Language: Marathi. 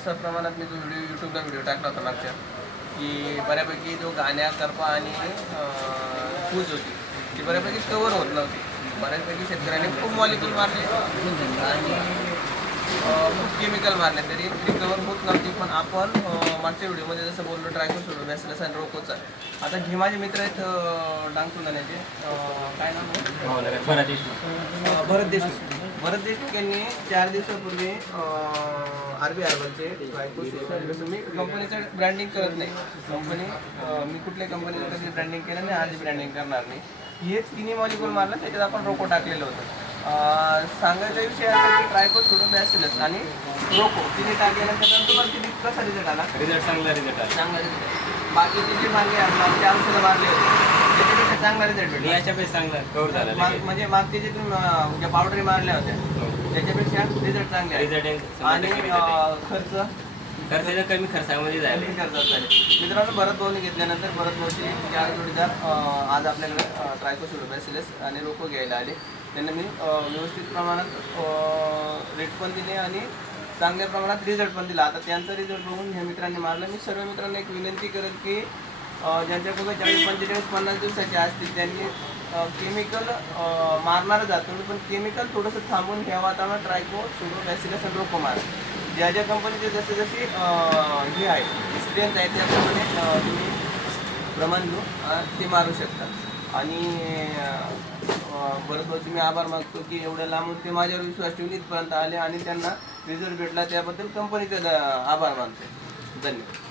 जसं प्रमाणात मी जो व्हिडिओ यूट्यूबला व्हिडिओ टाकला होता मागच्या की बऱ्यापैकी जो गाण्या करपा आणि फूज होती ती बऱ्यापैकी कवर होत नव्हती. बऱ्यापैकी शेतकऱ्यांनी खूप मॉलिक्युल मारले आणि खूप केमिकल मारले तरी रिकवर होत नव्हती. पण आपण मागच्या व्हिडिओमध्ये जसं बोललो ट्रायको सोडून बॅसिलस आणि रोकोचा आता हे माझे मित्र आहेत अं, डांगसुंदाण्याचे अं, काय नाव? अं, भरत देशमुख. भरत देशमुख. यांनी चार दिवसापूर्वी आर बी आरबलचे मी कंपनीचं ब्रँडिंग करत नाही. कंपनी मी कुठल्या कंपनीचं कधी ब्रँडिंग केलं नाही आज ब्रँडिंग करणार नाही. हे तिन्ही मॉलिक्युल मारलं त्याच्यात आपण रोको टाकलेलं होतं. अं, सांगायचा विषय असा की ट्रायको सोडून बॅसिलस आणि रोको तिने टाकल्यानंतर तुम्हाला किती कसा रिझल्ट आला? रिझल्ट चांगला रिझल्ट आला. चांगला रिझल्ट बाकीचे जे मारले मागचे औषधं मारले होते. चांगला रिझल्ट भेटला. याच्यापेक्षा चांगला कव्हर झाला माग- म्हणजे मागचे जे तुम्ही ज्या पावडरी मारल्या होत्या त्याच्यापेक्षा रिझल्ट चांगले आहे. रिझल्ट आणि अं, खर्च? खर्चाच्या कमी खर्चामध्ये झाले. कमी खर्चात झाले. मित्रांनो भरत भाऊने घेतल्यानंतर भरत भाऊचे चार जोडीदार अं, आज आपल्याकडे ट्रायकोसोलोबॅसिलस आणि रोको घ्यायला आले. त्यांना मी अं, व्यवस्थित प्रमाणात रेट पण दिले आणि चांगल्या प्रमाणात रिझल्ट पण दिला. आता त्यांचा रिझल्ट बघून ह्या मित्रांनी मारला. मी सर्व मित्रांना एक विनंती करेल की ज्यांच्याकडे चाळीस पंचेचाळीस पन्नास दिवसाचे असतील त्यांनी केमिकल मारणारं जातो तुम्ही पण केमिकल थोडंसं थांबून घ्या वातावरण ट्रायको सुडो बॅसिलस असं रोको मार. ज्या ज्या कंपनीचे जसे जसे हे आहे स्ट्रेंथ आहे त्याप्रमाणे तुम्ही प्रमाण घेऊन ते मारू शकता. आणि बरं भाऊचे मी आभार मागतो की एवढ्या लांबून ते माझ्यावर विश्वास ठेवून इथपर्यंत आले आणि त्यांना रिझल्ट भेटला त्याबद्दल कंपनीचा आभार मानतो. धन्यवाद.